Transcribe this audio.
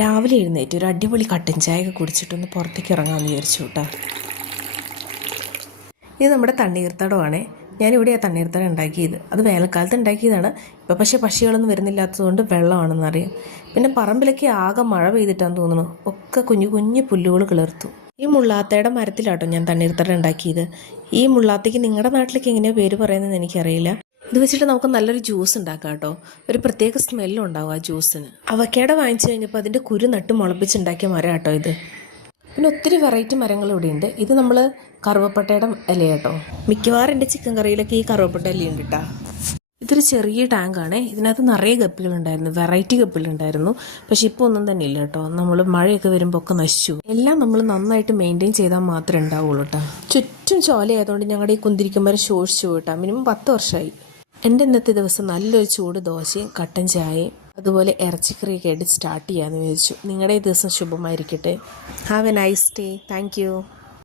രാവിലെ എഴുന്നേറ്റ് ഒരു അടിപൊളി കട്ടൻ ചായയൊക്കെ കുടിച്ചിട്ടൊന്ന് പുറത്തേക്ക് ഇറങ്ങാമെന്ന് വിചാരിച്ചു കേട്ടോ. ഇത് നമ്മുടെ തണ്ണീർത്തടമാണേ. ഞാനിവിടെയാണ് തണ്ണീർത്തടം ഉണ്ടാക്കിയത്. അത് വേനൽക്കാലത്ത് ഉണ്ടാക്കിയതാണ്. ഇപ്പോൾ പക്ഷേ പക്ഷികളൊന്നും വരുന്നില്ലാത്തതുകൊണ്ട് വെള്ളമാണെന്നറിയാം. പിന്നെ പറമ്പിലൊക്കെ ആകെ മഴ പെയ്തിട്ടാന്ന് തോന്നുന്നു. ഒക്കെ കുഞ്ഞു കുഞ്ഞു പുല്ലുകൾ കിളിർത്തു. ഈ മുള്ളാത്തയുടെ മരത്തിലാട്ടോ ഞാൻ തണ്ണീർത്തടം ഉണ്ടാക്കിയത്. ഈ മുള്ളാത്തയ്ക്ക് നിങ്ങളുടെ നാട്ടിലേക്ക് എങ്ങനെയോ പേര് പറയുന്നതെന്ന് എനിക്കറിയില്ല. ഇത് വെച്ചിട്ട് നമുക്ക് നല്ലൊരു ജ്യൂസ് ഉണ്ടാക്കാം കേട്ടോ. ഒരു പ്രത്യേക സ്മെല്ലും ഉണ്ടാവും ആ ജ്യൂസിന്. അവക്കേട വാങ്ങിച്ചു കഴിഞ്ഞപ്പോൾ അതിൻ്റെ കുരു നട്ട് മുളപ്പിച്ചുണ്ടാക്കിയ മരം കേട്ടോ ഇത്. പിന്നെ ഒത്തിരി വെറൈറ്റി മരങ്ങൾ ഇവിടെ ഉണ്ട്. ഇത് നമ്മൾ കറുവപ്പട്ടയുടെ ഇല കേട്ടോ. മിക്കവാറും എൻ്റെ ചിക്കൻ കറിയിലൊക്കെ ഈ കറുവപ്പട്ട ഇലയുണ്ട് കേട്ടോ. ഇതൊരു ചെറിയ ടാങ്കാണ്. ഇതിനകത്ത് നിറയെ ഗപ്പികളുണ്ടായിരുന്നു, വെറൈറ്റി ഗപ്പികളുണ്ടായിരുന്നു. പക്ഷെ ഇപ്പോൾ ഒന്നും തന്നെ ഇല്ല കേട്ടോ. നമ്മൾ മഴയൊക്കെ വരുമ്പോൾ ഒക്കെ നശിച്ചു. എല്ലാം നമ്മൾ നന്നായിട്ട് മെയിൻറ്റെയിൻ ചെയ്താൽ മാത്രമേ ഉണ്ടാവുള്ളൂ കേട്ടോ. ചുറ്റും ചോലയായതുകൊണ്ട് ഞങ്ങളുടെ ഈ കുന്തിരിക്കുമ്പോൾ ശോഷിച്ചു കേട്ടോ. മിനിമം 10 വർഷമായി. എൻ്റെ ഇന്നത്തെ ദിവസം നല്ലൊരു ചൂട് ദോശയും കട്ടൻ ചായയും അതുപോലെ ഇറച്ചിക്കറിയൊക്കെ ആയിട്ട് സ്റ്റാർട്ട് ചെയ്യാമെന്ന് വിചാരിച്ചു. നിങ്ങളുടെ ഈ ദിവസം ശുഭമായിരിക്കട്ടെ. Have a nice day. Thank U.